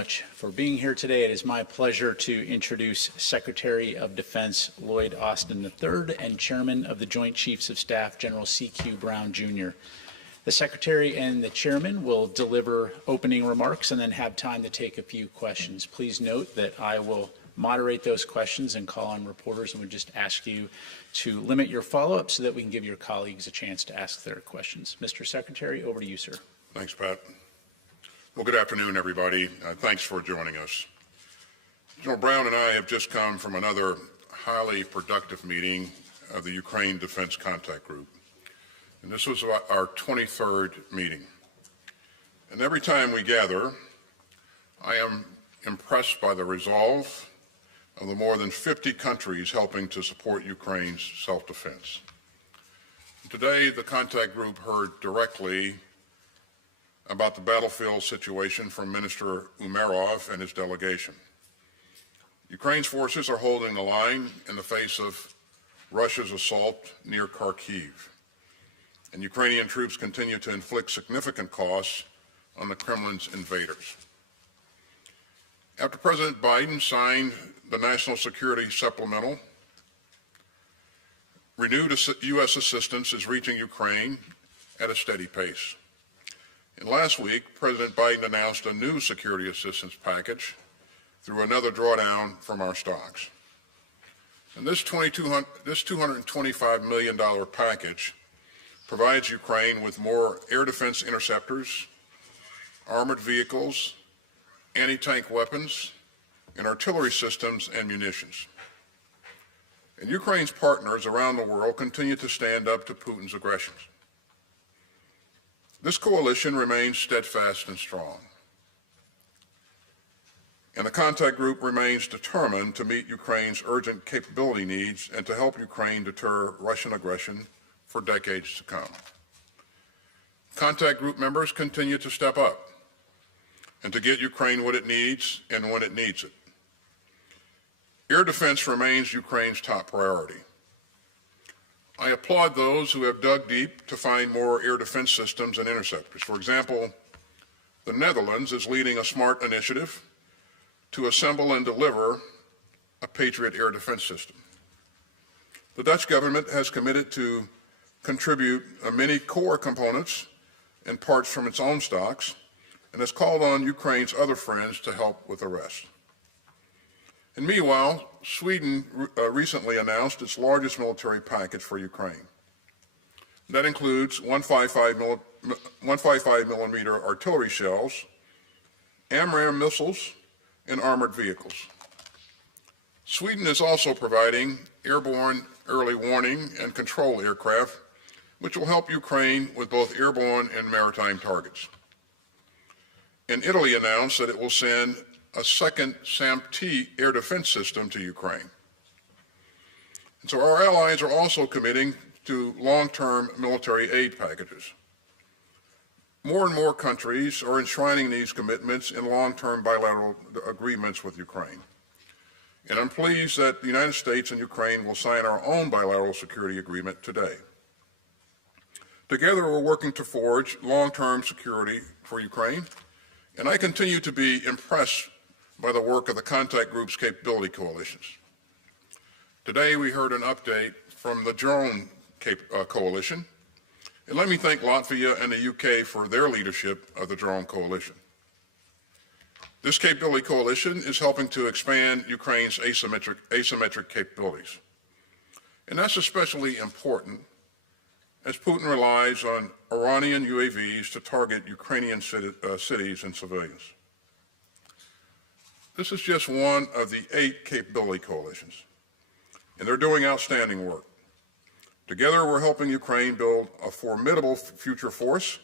Much for being here today. It is my pleasure to introduce Secretary of Defense Lloyd Austin III and Chairman of the Joint Chiefs of Staff General C.Q. Brown Jr. The Secretary and the Chairman will deliver opening remarks and then have time to take a few questions. Please note that I will moderate those questions and call on reporters, and would just ask you to limit your follow-up so that we can give your colleagues a chance to ask their questions. Mr. Secretary, over to you, sir. Thanks, Pat. Well, good afternoon, everybody. Thanks for joining us. General Brown and I have just come from another highly productive meeting of the Ukraine Defense Contact Group. And this was our 23rd meeting. And every time we gather, I am impressed by the resolve of the more than 50 countries helping to support Ukraine's self-defense. Today, the contact group heard directly about the battlefield situation from Minister Umerov and his delegation. Ukraine's forces are holding the line in the face of Russia's assault near Kharkiv, and Ukrainian troops continue to inflict significant costs on the Kremlin's invaders. After President Biden signed the National Security Supplemental, renewed U.S. assistance is reaching Ukraine at a steady pace. And last week, President Biden announced a new security assistance package through another drawdown from our stocks. And this $225 million package provides Ukraine with more air defense interceptors, armored vehicles, anti-tank weapons, and artillery systems and munitions. And Ukraine's partners around the world continue to stand up to Putin's aggressions. This coalition remains steadfast and strong. And the contact group remains determined to meet Ukraine's urgent capability needs and to help Ukraine deter Russian aggression for decades to come. Contact group members continue to step up and to get Ukraine what it needs and when it needs it. Air defense remains Ukraine's top priority. I applaud those who have dug deep to find more air defense systems and interceptors. For example, the Netherlands is leading a smart initiative to assemble and deliver a Patriot air defense system. The Dutch government has committed to contribute many core components and parts from its own stocks, and has called on Ukraine's other friends to help with the rest. And meanwhile, Sweden recently announced its largest military package for Ukraine. That includes 155 millimeter artillery shells, AMRAAM missiles, and armored vehicles. Sweden is also providing airborne early warning and control aircraft, which will help Ukraine with both airborne and maritime targets. And Italy announced that it will send a second SAMP-T air defense system to Ukraine. And so our allies are also committing to long-term military aid packages. More and more countries are enshrining these commitments in long-term bilateral agreements with Ukraine. And I'm pleased that the United States and Ukraine will sign our own bilateral security agreement today. Together, we're working to forge long-term security for Ukraine, and I continue to be impressed by the work of the contact group's capability coalitions. Today, we heard an update from the Drone Coalition, and let me thank Latvia and the UK for their leadership of the Drone Coalition. This capability coalition is helping to expand Ukraine's asymmetric capabilities. And that's especially important as Putin relies on Iranian UAVs to target Ukrainian cities and civilians. This is just one of the 8 capability coalitions, and they're doing outstanding work. Together, we're helping Ukraine build a formidable future force,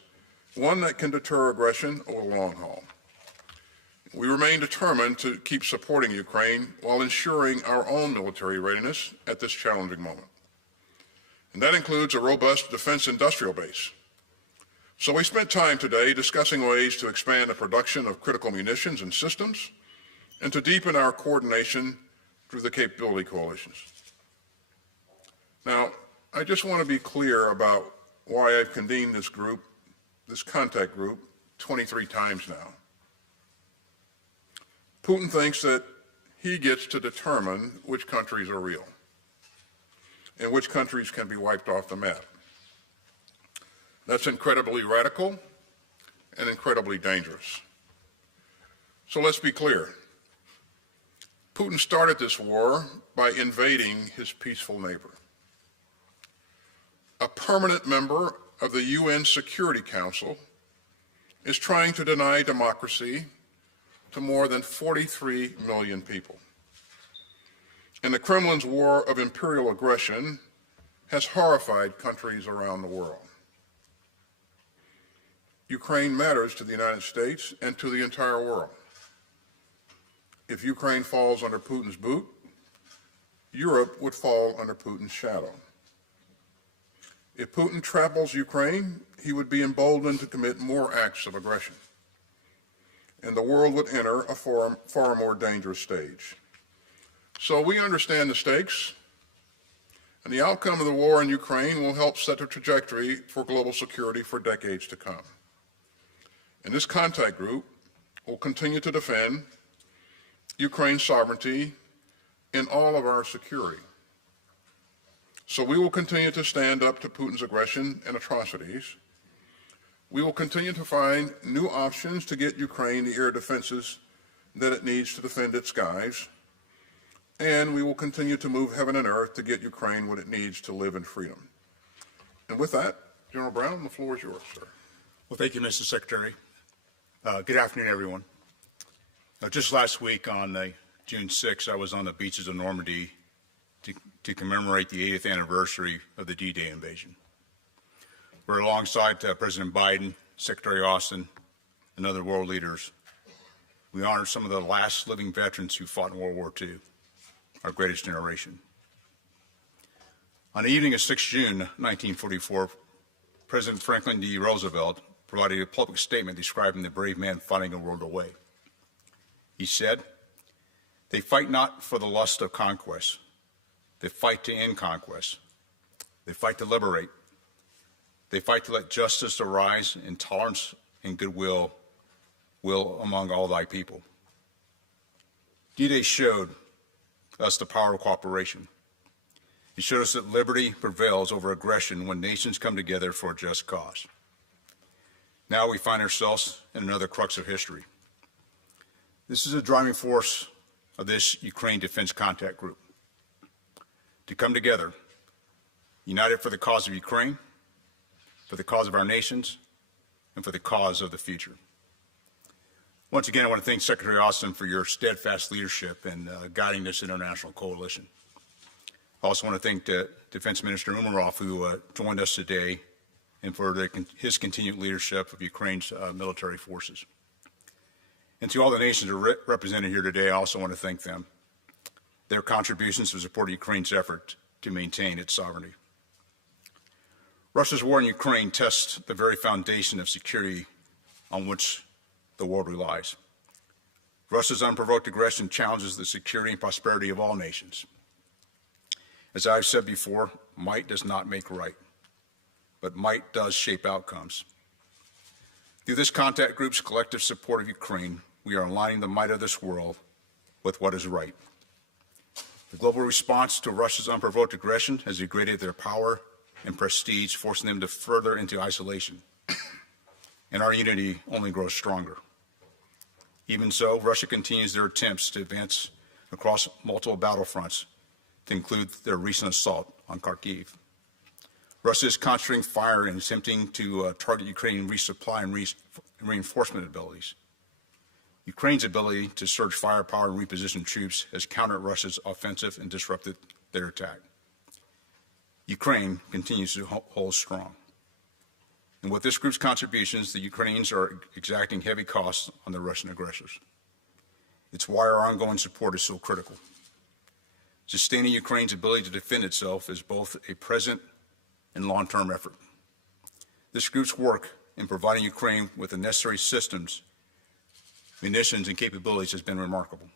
one that can deter aggression over the long haul. We remain determined to keep supporting Ukraine while ensuring our own military readiness at this challenging moment. And that includes a robust defense industrial base. So we spent time today discussing ways to expand the production of critical munitions and systems and to deepen our coordination through the capability coalitions. Now, I just want to be clear about why I've convened this group, this contact group, 23 times now. Putin thinks that he gets to determine which countries are real and which countries can be wiped off the map. That's incredibly radical and incredibly dangerous. So let's be clear. Putin started this war by invading his peaceful neighbor. A permanent member of the UN Security Council is trying to deny democracy to more than 43 million people. And the Kremlin's war of imperial aggression has horrified countries around the world. Ukraine matters to the United States and to the entire world. If Ukraine falls under Putin's boot, Europe would fall under Putin's shadow. If Putin tramples Ukraine, he would be emboldened to commit more acts of aggression, and the world would enter a far more dangerous stage. So we understand the stakes, and the outcome of the war in Ukraine will help set the trajectory for global security for decades to come. And this contact group will continue to defend Ukraine's sovereignty in all of our security. So we will continue to stand up to Putin's aggression and atrocities. We will continue to find new options to get Ukraine the air defenses that it needs to defend its skies. And we will continue to move heaven and earth to get Ukraine what it needs to live in freedom. And with that, General Brown, the floor is yours, sir. Well, thank you, Mr. Secretary. Good afternoon, everyone. Just last week on June 6th, I was on the beaches of Normandy to commemorate the 80th anniversary of the D-Day invasion. We're alongside President Biden, Secretary Austin, and other world leaders. We honored some of the last living veterans who fought in World War II, our greatest generation. On the evening of 6 June 1944, President Franklin D. Roosevelt provided a public statement describing the brave man fighting a world away. He said, "They fight not for the lust of conquest. They fight to end conquest. They fight to liberate. They fight to let justice arise and tolerance and goodwill will among all thy people." D-Day showed us the power of cooperation. It showed us that liberty prevails over aggression when nations come together for a just cause. Now we find ourselves in another crux of history. This is a driving force of this Ukraine Defense Contact Group. To come together, united for the cause of Ukraine, for the cause of our nations, and for the cause of the future. Once again, I want to thank Secretary Austin for your steadfast leadership in guiding this international coalition. I also want to thank Defense Minister Umerov, who joined us today, and for his continued leadership of Ukraine's military forces. And to all the nations that are represented here today, I also want to thank them. Their contributions to support Ukraine's effort to maintain its sovereignty. Russia's war in Ukraine tests the very foundation of security on which the world relies. Russia's unprovoked aggression challenges the security and prosperity of all nations. As I've said before, might does not make right, but might does shape outcomes. Through this contact group's collective support of Ukraine, we are aligning the might of this world with what is right. The global response to Russia's unprovoked aggression has degraded their power and prestige, forcing them to further into isolation. And our unity only grows stronger. Even so, Russia continues their attempts to advance across multiple battlefronts, to include their recent assault on Kharkiv. Russia is concentrating fire and attempting to target Ukrainian resupply and reinforcement abilities. Ukraine's ability to surge firepower and reposition troops has countered Russia's offensive and disrupted their attack. Ukraine continues to hold strong. And with this group's contributions, the Ukrainians are exacting heavy costs on the Russian aggressors. It's why our ongoing support is so critical. Sustaining Ukraine's ability to defend itself is both a present and long-term effort. This group's work in providing Ukraine with the necessary systems, munitions, and capabilities has been remarkable.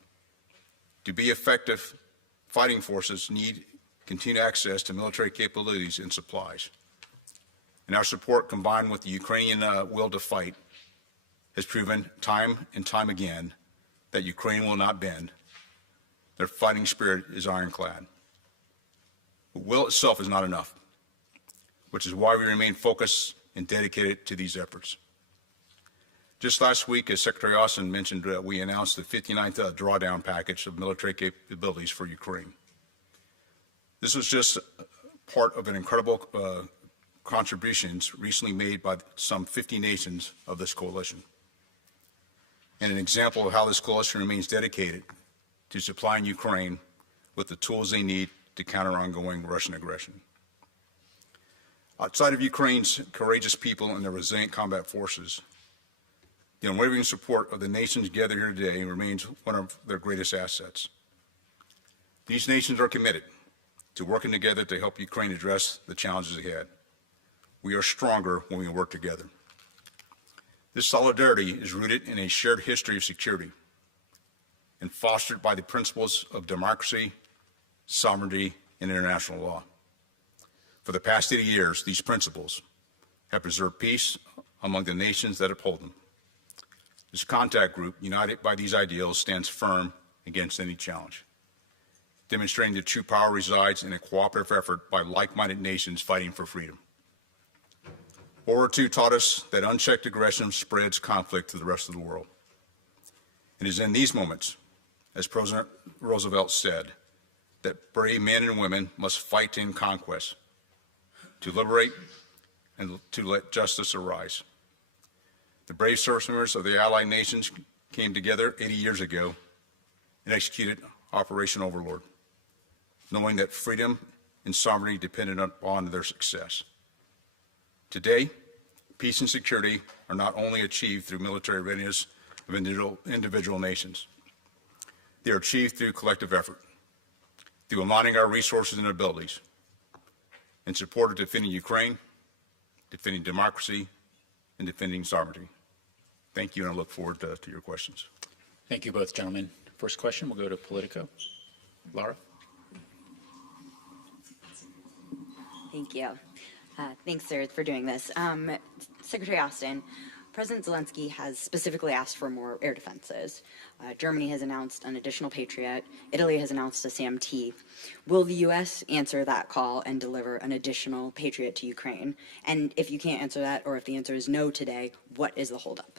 To be effective, fighting forces need continued access to military capabilities and supplies. And our support, combined with the Ukrainian will to fight, has proven time and time again that Ukraine will not bend. Their fighting spirit is ironclad. But will itself is not enough, which is why we remain focused and dedicated to these efforts. Just last week, as Secretary Austin mentioned, we announced the 59th drawdown package of military capabilities for Ukraine. This was just part of an incredible contributions recently made by some 50 nations of this coalition, and an example of how this coalition remains dedicated to supplying Ukraine with the tools they need to counter ongoing Russian aggression. Outside of Ukraine's courageous people and their resilient combat forces, the unwavering support of the nations gathered here today remains one of their greatest assets. These nations are committed to working together to help Ukraine address the challenges ahead. We are stronger when we work together. This solidarity is rooted in a shared history of security and fostered by the principles of democracy, sovereignty, and international law. For the past 80 years, these principles have preserved peace among the nations that uphold them. This contact group, united by these ideals, stands firm against any challenge, demonstrating that true power resides in a cooperative effort by like-minded nations fighting for freedom. World War II taught us that unchecked aggression spreads conflict to the rest of the world. It is in these moments, as President Roosevelt said, that brave men and women must fight in conquest to liberate and to let justice arise. The brave service members of the Allied nations came together 80 years ago and executed Operation Overlord, knowing that freedom and sovereignty depended upon their success. Today, peace and security are not only achieved through military readiness of individual nations. They are achieved through collective effort, through aligning our resources and abilities, in support of defending Ukraine, defending democracy, and defending sovereignty. Thank you, and I look forward to your questions. Thank you both, gentlemen. First question will go to Politico. Laura? Thank you. Thanks, sir, for doing this. Secretary Austin, President Zelensky has specifically asked for more air defenses. Germany has announced an additional Patriot. Italy has announced a SAM-T. Will the U.S. answer that call and deliver an additional Patriot to Ukraine? And if you can't answer that, or if the answer is no today, what is the holdup?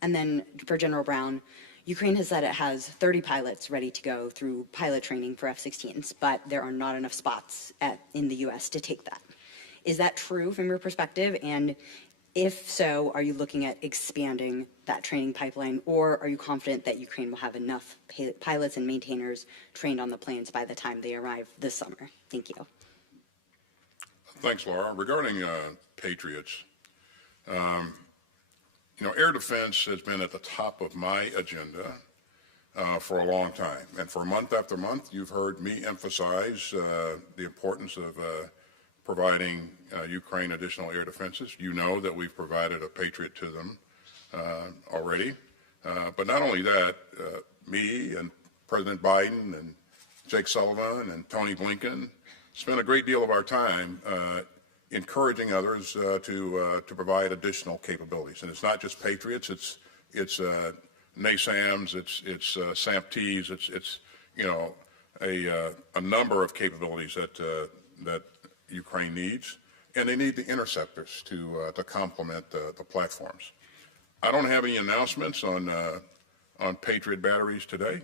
And then for General Brown, Ukraine has said it has 30 pilots ready to go through pilot training for F-16s, but there are not enough spots in the U.S. to take that. Is that true from your perspective? And if so, are you looking at expanding that training pipeline, or are you confident that Ukraine will have enough pilots and maintainers trained on the planes by the time they arrive this summer? Thank you. Thanks, Laura. Regarding Patriots, air defense has been at the top of my agenda for a long time. And for month after month, you've heard me emphasize the importance of providing Ukraine additional air defenses. You know that we've provided a Patriot to them already. But not only that, me and President Biden and Jake Sullivan and Tony Blinken spent a great deal of our time encouraging others to provide additional capabilities. And it's not just Patriots, it's NASAMs, it's SAMTs, it's a number of capabilities that Ukraine needs, and they need the interceptors to complement the platforms. I don't have any announcements on Patriot batteries today,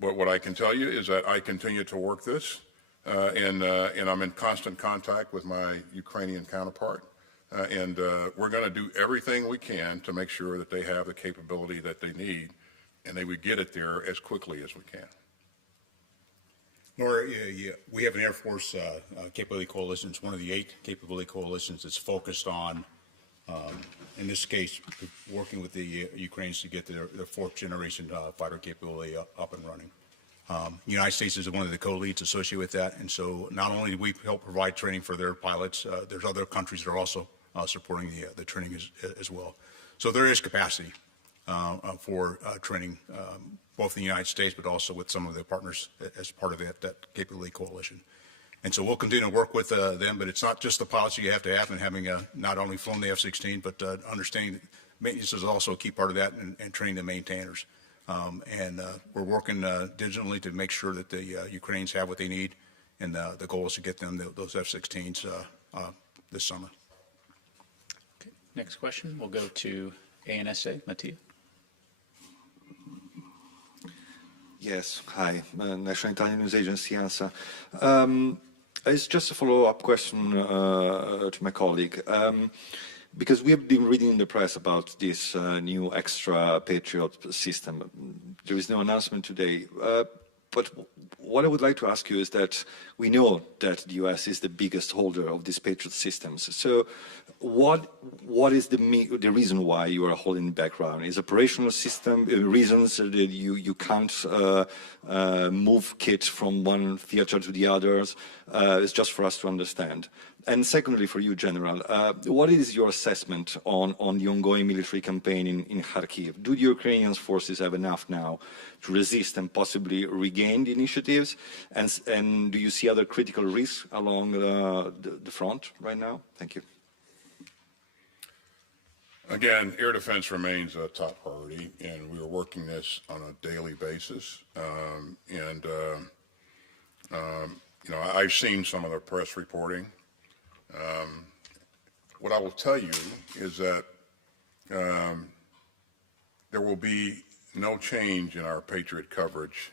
but what I can tell you is that I continue to work this, and I'm in constant contact with my Ukrainian counterpart, and we're going to do everything we can to make sure that they have the capability that they need, and they would get it there as quickly as we can. Nora, we have an Air Force capability coalition. It's one of the 8 capability coalitions that's focused on, in this case, working with the Ukrainians to get their 4th generation fighter capability up and running. The United States is one of the co-leads associated with that, and so not only do we help provide training for their pilots, there's other countries that are also supporting the training as well. So there is capacity for training, both in the United States, but also with some of the partners as part of that capability coalition. And so we'll continue to work with them, but it's not just the pilots you have to have, and having not only flown the F-16, but understanding that maintenance is also a key part of that, and training the maintainers. And we're working diligently to make sure that the Ukrainians have what they need, and the goal is to get them those F-16s this summer. Okay. Next question, we'll go to ANSA. Mattia. Yes, hi, National Italian News Agency, ANSA. It's just a follow-up question to my colleague. Because we have been reading in the press about this new extra Patriot system. There is no announcement today. But what I would like to ask you is that we know that the US is the biggest holder of these Patriot systems. So what is the reason why you are holding back around? Is operational system reasons that you can't move kit from one theater to the others? It's just for us to understand. And secondly, for you, General, what is your assessment on the ongoing military campaign in Kharkiv? Do the Ukrainian forces have enough now to resist and possibly regain the initiatives? And do you see other critical risks along the front right now? Thank you. Again, air defense remains a top priority, and we are working this on a daily basis. You know, I've seen some of the press reporting. What I will tell you is that there will be no change in our Patriot coverage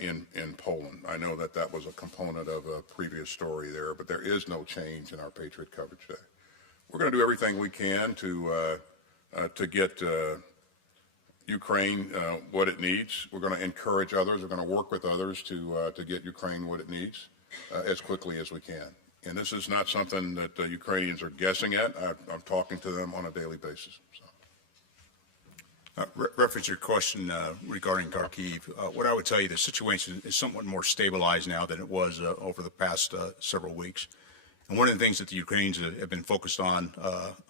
in Poland. I know that that was a component of a previous story there, but there is no change in our Patriot coverage there. We're going to do everything we can to get Ukraine what it needs. We're going to encourage others. We're going to work with others to get Ukraine what it needs as quickly as we can. And this is not something that the Ukrainians are guessing at. I'm talking to them on a daily basis. So. Reference your question regarding Kharkiv. What I would tell you, the situation is somewhat more stabilized now than it was over the past several weeks. And one of the things that the Ukrainians have been focused on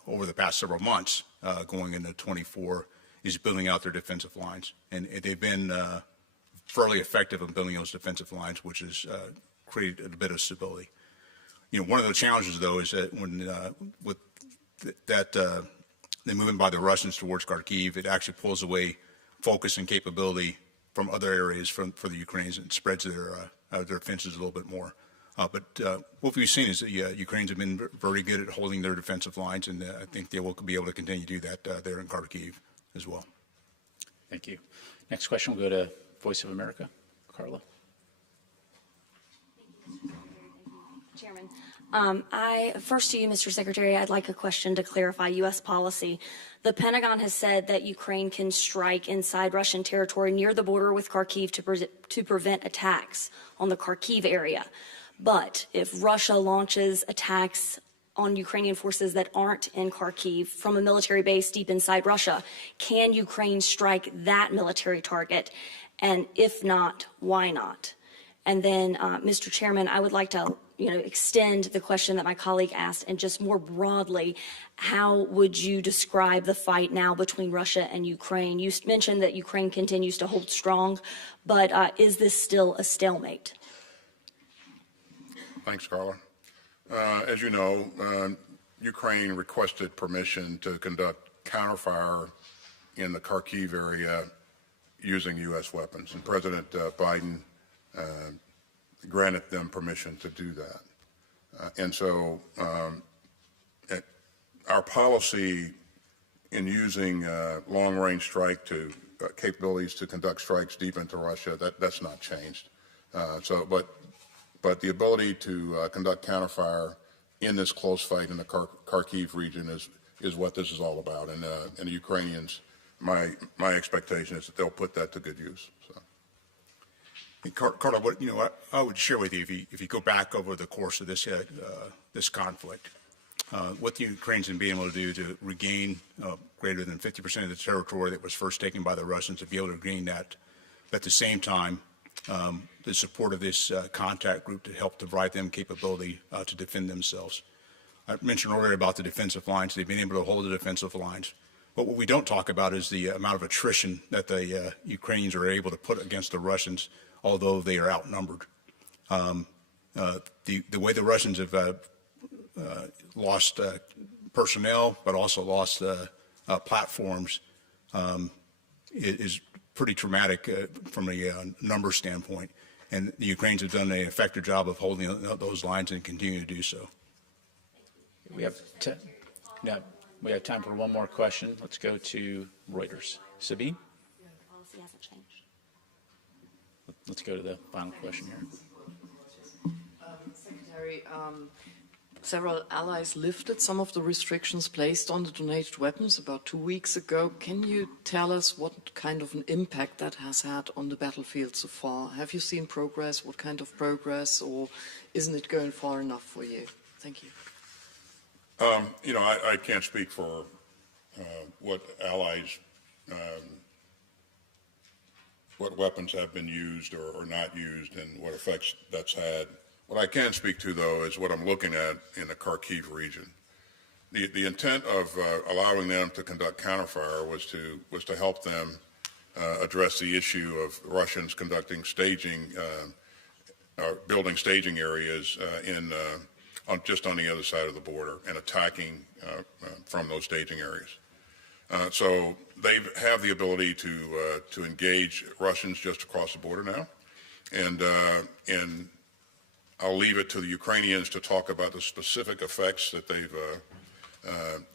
over the past several months, going into 24, is building out their defensive lines. And they've been fairly effective in building those defensive lines, which has created a bit of stability. You know, one of the challenges, though, is that when the movement by the Russians towards Kharkiv, it actually pulls away focus and capability from other areas for the Ukrainians and spreads their offenses a little bit more. But what we've seen is that Ukrainians have been very good at holding their defensive lines, and I think they will be able to continue to do that there in Kharkiv as well. Thank you. Next question will go to Voice of America. Carla. Chairman, first to you, Mr. Secretary, I'd like a question to clarify U.S. policy. The Pentagon has said that Ukraine can strike inside Russian territory near the border with Kharkiv to prevent attacks on the Kharkiv area. But if Russia launches attacks on Ukrainian forces that aren't in Kharkiv from a military base deep inside Russia, can Ukraine strike that military target? And if not, why not? And then, Mr. Chairman, I would like to extend the question that my colleague asked, and just more broadly, how would you describe the fight now between Russia and Ukraine? You mentioned that Ukraine continues to hold strong, but is this still a stalemate? Thanks, Carla. As you know, Ukraine requested permission to conduct counterfire in the Kharkiv area using U.S. weapons, and President Biden granted them permission to do that. And so our policy in using long-range strike capabilities to conduct strikes deep into Russia, that's not changed. But the ability to conduct counterfire in this close fight in the Kharkiv region is what this is all about. And the Ukrainians, my expectation is that they'll put that to good use. So. Carla, I would share with you, if you go back over the course of this conflict, what the Ukrainians have been able to do to regain greater than 50% of the territory that was first taken by the Russians, to be able to regain that, but at the same time, the support of this contact group to help provide them capability to defend themselves. I mentioned earlier about the defensive lines. They've been able to hold the defensive lines. But what we don't talk about is the amount of attrition that the Ukrainians are able to put against the Russians, although they are outnumbered. The way the Russians have lost personnel, but also lost platforms, is pretty traumatic from a number standpoint. And the Ukrainians have done an effective job of holding those lines and continue to do so. We have we have time for one more question. Let's go to Reuters. Sabine? Policy hasn't changed. Let's go to the final question here. Secretary, several allies lifted some of the restrictions placed on the donated weapons about 2 weeks ago. Can you tell us what kind of an impact that has had on the battlefield so far? Have you seen progress? What kind of progress? Or isn't it going far enough for you? Thank you. You know, I can't speak for what allies, what weapons have been used or not used and what effects that's had. What I can speak to, though, is what I'm looking at in the Kharkiv region. The intent of allowing them to conduct counterfire was to help them address the issue of Russians conducting staging, building staging areas just on the other side of the border and attacking from those staging areas. So they have the ability to engage Russians just across the border now, and I'll leave it to the Ukrainians to talk about the specific effects that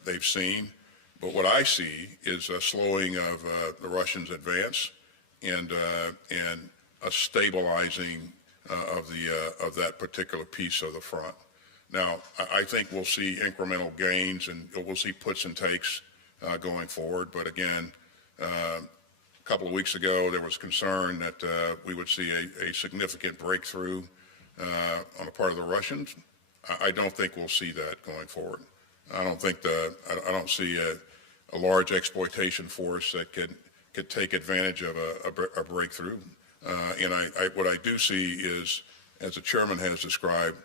they've seen. But what I see is a slowing of the Russians' advance and a stabilizing of that particular piece of the front. Now, I think we'll see incremental gains and we'll see puts and takes going forward. But again, a couple of weeks ago, there was concern that we would see a significant breakthrough on the part of the Russians. I don't think we'll see that going forward. I don't see a large exploitation force that could take advantage of a breakthrough. And what I do see is, as the chairman has described,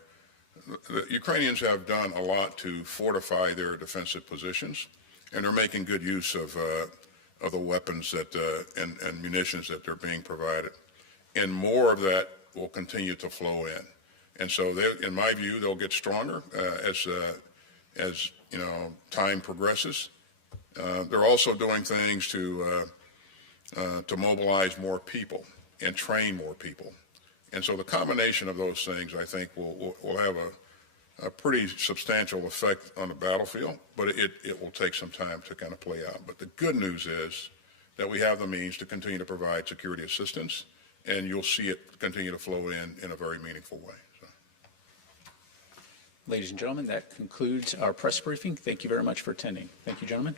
the Ukrainians have done a lot to fortify their defensive positions, and they're making good use of the weapons that and munitions that they're being provided. And more of that will continue to flow in. And so, in my view, they'll get stronger as you know, time progresses. They're also doing things to mobilize more people and train more people. And so the combination of those things, I think, will have a pretty substantial effect on the battlefield, but it will take some time to kind of play out. But the good news is that we have the means to continue to provide security assistance, and you'll see it continue to flow in a very meaningful way. So. Ladies and gentlemen, that concludes our press briefing. Thank you very much for attending. Thank you, gentlemen.